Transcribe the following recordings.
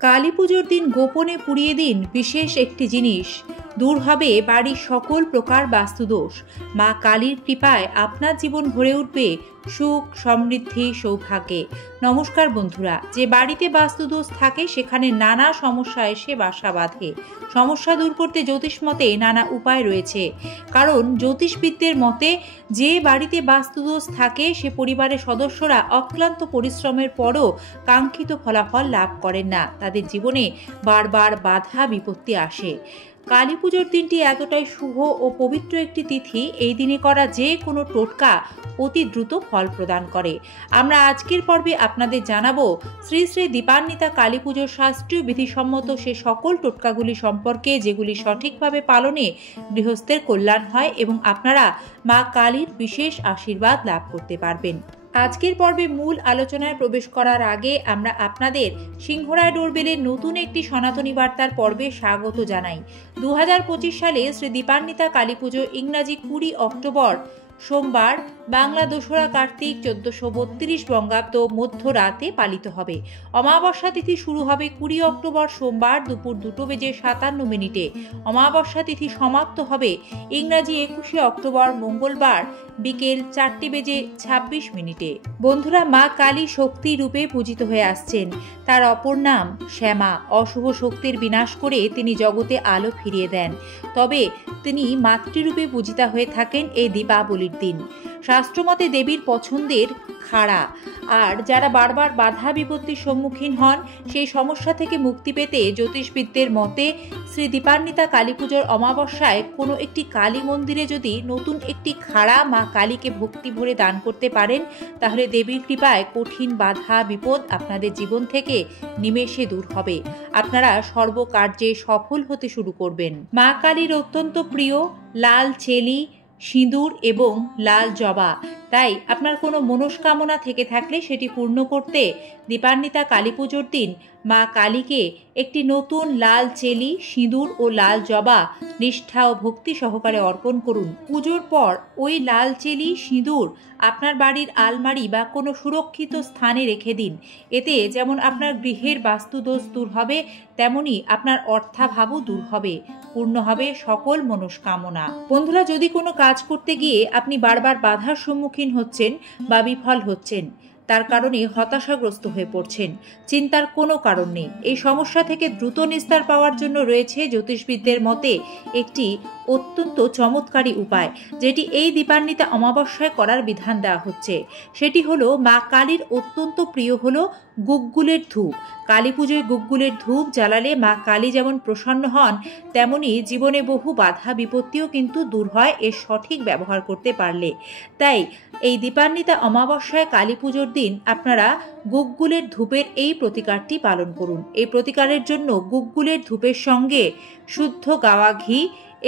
কালী পুজোর দিন গোপনে পুড়িয়ে দিন বিশেষ একটি জিনিস, দূর হবে বাড়ির সকল প্রকার বাস্তুদোষ। মা কালীর কৃপায় আপনার জীবন ভরে উঠবে সুখ, সমৃদ্ধি, সৌভাগ্যে। নমস্কার বন্ধুরা, যে বাড়িতে বাস্তুদোষ থাকে সেখানে নানা সমস্যা এসে বাসা বাঁধে। সমস্যা দূর করতে জ্যোতিষ মতে নানা উপায় রয়েছে, কারণ জ্যোতিষবিদদের মতে যে বাড়িতে বাস্তুদোষ থাকে সে পরিবারের সদস্যরা অক্লান্ত পরিশ্রমের পরও কাঙ্ক্ষিত ফলাফল লাভ করেন না। তাদের জীবনে বারবার বাধা বিপত্তি আসে। কালী পুজোর দিনটি এতটাই শুভ ও পবিত্র একটি তিথি, এই দিনে করা যে কোনো টোটকা অতি দ্রুত ফল প্রদান করে। আমরা আজকের পর্বে আপনাদের জানাবো শ্রী শ্রী দীপান্বিতা কালী পুজোর শাস্ত্রীয় বিধিসম্মত সে সকল টোটকাগুলি সম্পর্কে, যেগুলি সঠিকভাবে পালনে গৃহস্থের কল্যাণ হয় এবং আপনারা মা কালীর বিশেষ আশীর্বাদ লাভ করতে পারবেন। আজকের পর্বে মূল আলোচনায় প্রবেশ করার আগে আমরা আপনাদের সিংহরায় ডোরবেলের নতুন একটি সনাতনী বার্তার পর্বে স্বাগত জানাই। 2025 সালে শ্রী দীপান্বিতা কালী পুজো ইংরাজি 20 অক্টোবর সোমবার, বাংলা 2রা কার্তিক 1432 বঙ্গাব্দ মধ্যরাতে পালিত হবে। অমাবস্যা তিথি শুরু হবে 20 অক্টোবর সোমবার দুপুর 2:57 অমাবস্যা তিথি সমাপ্ত হবে ইংরাজি 21 অক্টোবর মঙ্গলবার বিকেল 4:26। বন্ধুরা, মা কালী শক্তি রূপে পূজিত হয়ে আসছেন। তার অপর নাম শ্যামা। অশুভ শক্তির বিনাশ করে তিনি জগতে আলো ফিরিয়ে দেন। তবে তিনি মাতৃরূপে পূজিতা হয়ে থাকেন এই দীপাবলির দিন। শাস্ত্রমতে দেবীর পছন্দের খাড়া, আর যারা বারবার বাধা বিপত্তির সম্মুখীন হন সেই সমস্যা থেকে মুক্তি পেতে জ্যোতিষবিদদের মতে শ্রী দীপান্বিতা কালী পুজোর অমাবস্যায় কোনো একটি কালী মন্দিরে যদি নতুন একটি খাড়া মা কালীকে ভক্তি ভরে দান করতে পারেন, তাহলে দেবীর কৃপায় কঠিন বাধা বিপদ আপনাদের জীবন থেকে নিমেষে দূর হবে। আপনারা সর্বকার্যে সফল হতে শুরু করবেন। মা কালীর অত্যন্ত প্রিয় লাল চেলি, সিঁদুর এবং লাল জবা। তাই আপনার কোনো মনস্কামনা থেকে থাকলে সেটি পূর্ণ করতে দীপান্বিতা কালী পুজোর দিন মা কালীকে একটি নতুন লাল চেলি, সিঁদুর ও লাল জবা নিষ্ঠা ও ভক্তি সহকারে অর্পণ করুন। পুজোর পর ওই লাল চেলি, সিঁদুর আপনার বাড়ির আলমারি বা কোনো সুরক্ষিত স্থানে রেখে দিন। এতে যেমন আপনার গৃহের বাস্তুদোষ দূর হবে, তেমনি আপনার অর্থাভাবও দূর হবে, পূর্ণ হবে সকল মনস্কামনা। বন্ধুরা, যদি কোনো কাজ করতে গিয়ে আপনি বারবার বাধার সম্মুখীন হচ্ছেন বা বিফল হচ্ছেন, তার কারণে হতাশাগ্রস্ত হয়ে পড়ছেন, চিন্তার কোনো কারণ নেই। এই সমস্যা থেকে দ্রুত নিস্তার পাওয়ার জন্য রয়েছে জ্যোতিষবিদদের মতে একটি অত্যন্ত চমৎকারী উপায়, যেটি এই দীপান্বিতা অমাবস্যায় করার বিধান দেওয়া হচ্ছে। সেটি হলো মা কালীর অত্যন্ত প্রিয় হলো গুগ্গুলের ধূপ। কালী পুজোয় গুগ্গুলের ধূপ জ্বালালে মা কালী যেমন প্রসন্ন হন, তেমনি জীবনে বহু বাধা বিপত্তিও কিন্তু দূর হয় এর সঠিক ব্যবহার করতে পারলে। তাই এই দীপান্বিতা অমাবস্যায় কালী পুজোর দিন আপনারা গুগ্গুলের ধূপের এই প্রতিকারটি পালন করুন। এই প্রতিকারের জন্য গুগ্গুলের ধূপের সঙ্গে শুদ্ধ গাওয়া ঘি,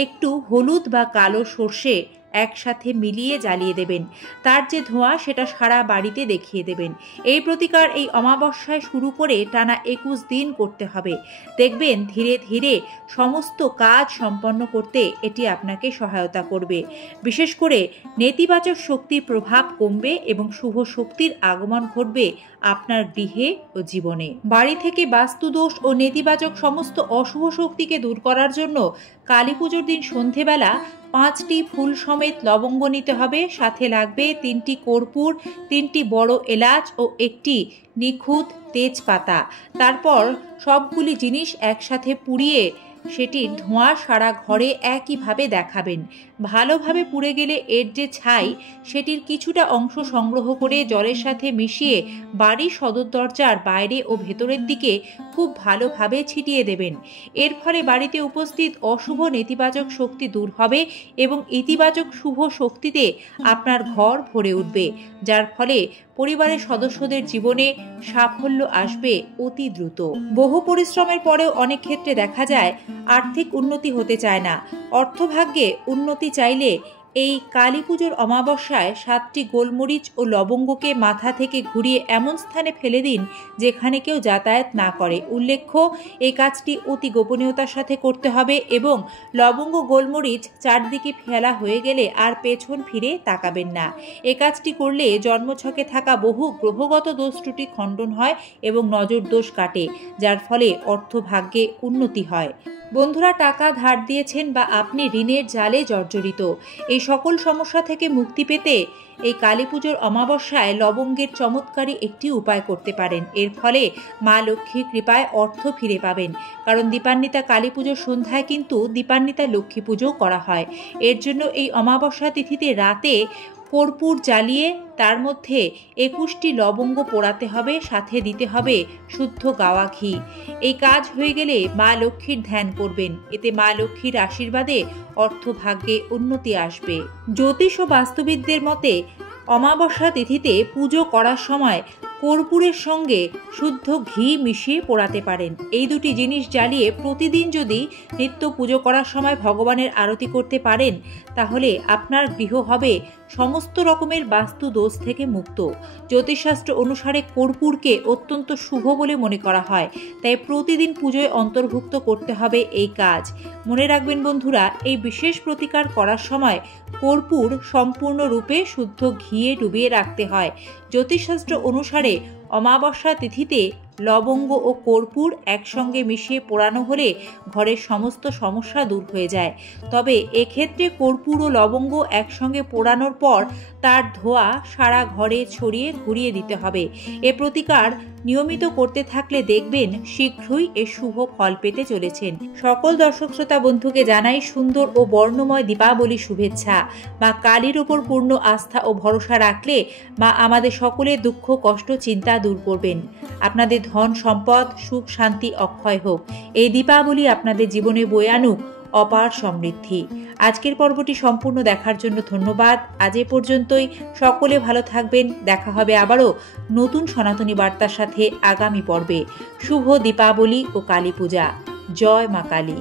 একটু হলুদ বা কালো সর্ষে একসাথে মিলিয়ে জ্বালিয়ে দেবেন। তার যে ধোঁয়া সেটা সারা বাড়িতে দেখিয়ে দেবেন। এই প্রতিকার এই অমাবস্যায় শুরু করে টানা 21 দিন করতে হবে। দেখবেন ধীরে ধীরে সমস্ত কাজ সম্পন্ন করতে এটি আপনাকে সহায়তা করবে। বিশেষ করে নেতিবাচক শক্তির প্রভাব কমবে এবং শুভ শক্তির আগমন ঘটবে আপনার গৃহে ও জীবনে। বাড়ি থেকে বাস্তুদোষ ও নেতিবাচক সমস্ত অশুভ শক্তিকে দূর করার জন্য কালী পুজোর দিন সন্ধেবেলা 5টি ফুল সমেত লবঙ্গ নিতে হবে। সাথে লাগবে 3টি কর্পূর, 3টি বড় এলাচ ও একটি নিখুঁত তেজপাতা। তারপর সবগুলি জিনিস একসাথে পুড়িয়ে সেটির ধোঁয়া সারা ঘরে একইভাবে দেখাবেন। ভালোভাবে পুড়ে গেলে এর যে ছাই, সেটির কিছুটা অংশ সংগ্রহ করে জলের সাথে মিশিয়ে বাড়ির সদর দরজার বাইরে ও ভেতরের দিকে খুব ভালোভাবে ছিটিয়ে দেবেন। এর ফলে বাড়িতে উপস্থিত অশুভ নেতিবাচক শক্তি দূর হবে এবং ইতিবাচক শুভ শক্তিতে আপনার ঘর ভরে উঠবে, যার ফলে পরিবারের সদস্যদের জীবনে সাফল্য আসবে অতি দ্রুত। বহু পরিশ্রমের পরেও অনেক ক্ষেত্রে দেখা যায় আর্থিক উন্নতি হতে চায় না। অর্থভাগ্যে উন্নতি চাইলে এই কালী পুজোর অমাবস্যায় 7টি গোলমরিচ ও লবঙ্গকে মাথা থেকে ঘুরিয়ে এমন স্থানে ফেলে দিন যেখানে কেউ যাতায়াত না করে। উল্লেখ্য, এই কাজটি অতি গোপনীয়তার সাথে করতে হবে এবং লবঙ্গ গোলমরিচ চারদিকে ফেলা হয়ে গেলে আর পেছন ফিরে তাকাবেন না। এই কাজটি করলে জন্মছকে থাকা বহু গ্রহগত দোষ ত্রুটি খণ্ডন হয় এবং নজর দোষ কাটে, যার ফলে অর্থভাগ্যে উন্নতি হয়। বন্ধুরা, টাকা ধার দিয়েছেন বা আপনি ঋণের জালে জর্জরিত, এই সকল সমস্যা থেকে মুক্তি পেতে এই কালী পুজোর অমাবস্যায় লবঙ্গের চমৎকারী একটি উপায় করতে পারেন। এর ফলে মা লক্ষ্মীর কৃপায় অর্থ ফিরে পাবেন। কারণ দীপান্বিতা কালী পুজোর সন্ধ্যায় কিন্তু দীপান্বিতা লক্ষ্মী পুজো করা হয়। এর জন্য এই অমাবস্যা তিথিতে রাতে কর্পূর জ্বালিয়ে তার মধ্যে 21টি লবঙ্গ পোড়াতে হবে, সাথে দিতে হবে শুদ্ধ গাওয়া ঘি। এই কাজ হয়ে গেলে মা লক্ষ্মীর ধ্যান করবেন, এতে মা লক্ষ্মীর আশীর্বাদে অর্থভাগ্যে উন্নতি আসবে। জ্যোতিষ ও বাস্তুবিদদের মতে অমাবস্যা তিথিতে পুজো করার সময় কর্পূরের সঙ্গে শুদ্ধ ঘি মিশিয়ে পোড়াতে পারেন। এই দুটি জিনিস জ্বালিয়ে প্রতিদিন যদি নিত্য পুজো করার সময় ভগবানের আরতি করতে পারেন, তাহলে আপনার গৃহ হবে সমস্ত রকমের বাস্তু দোষ থেকে মুক্ত। জ্যোতিষশাস্ত্র অনুসারে কর্পূরকে অত্যন্ত শুভ বলে মনে করা হয়, তাই প্রতিদিন পুজোয় অন্তর্ভুক্ত করতে হবে এই কাজ। মনে রাখবেন বন্ধুরা, এই বিশেষ প্রতিকার করার সময় কর্পূর সম্পূর্ণরূপে শুদ্ধ ঘিয়ে ডুবিয়ে রাখতে হয়। জ্যোতিষশাস্ত্র অনুসারে অমাবস্যা তিথিতে লবঙ্গ ও কর্পূর একসঙ্গে মিশিয়ে পোড়ানো হলে ঘরের সমস্ত সমস্যা দূর হয়ে যায়। তবে এক্ষেত্রে কর্পূর ও লবঙ্গ একসঙ্গে পোড়ানোর পর তার ধোঁয়া সারা ঘরে ছড়িয়ে ঘুরিয়ে দিতে হবে। এ প্রতিকার নিয়মিত করতে থাকলে দেখবেন শীঘ্রই এর শুভ ফল পেতে চলেছেন। সকল দর্শক শ্রোতা বন্ধুকে জানাই সুন্দর ও বর্ণময় দীপাবলি শুভেচ্ছা। মা কালীর ওপর পূর্ণ আস্থা ও ভরসা রাখলে মা আমাদের সকলের দুঃখ কষ্ট চিন্তা দূর করবেন। আপনাদের ধন সম্পদ সুখ শান্তি অক্ষয় হোক। এই দীপাবলি আপনাদের জীবনে বয়ে আনুক অপার সমৃদ্ধি। আজকের পর্বটি সম্পূর্ণ দেখার জন্য ধন্যবাদ। আজ এ পর্যন্তই। সকলে ভালো থাকবেন। দেখা হবে আবারও নতুন সনাতনী বার্তার সাথে আগামী পর্বে। শুভ দীপাবলি ও কালী পূজা। জয় মা কালী।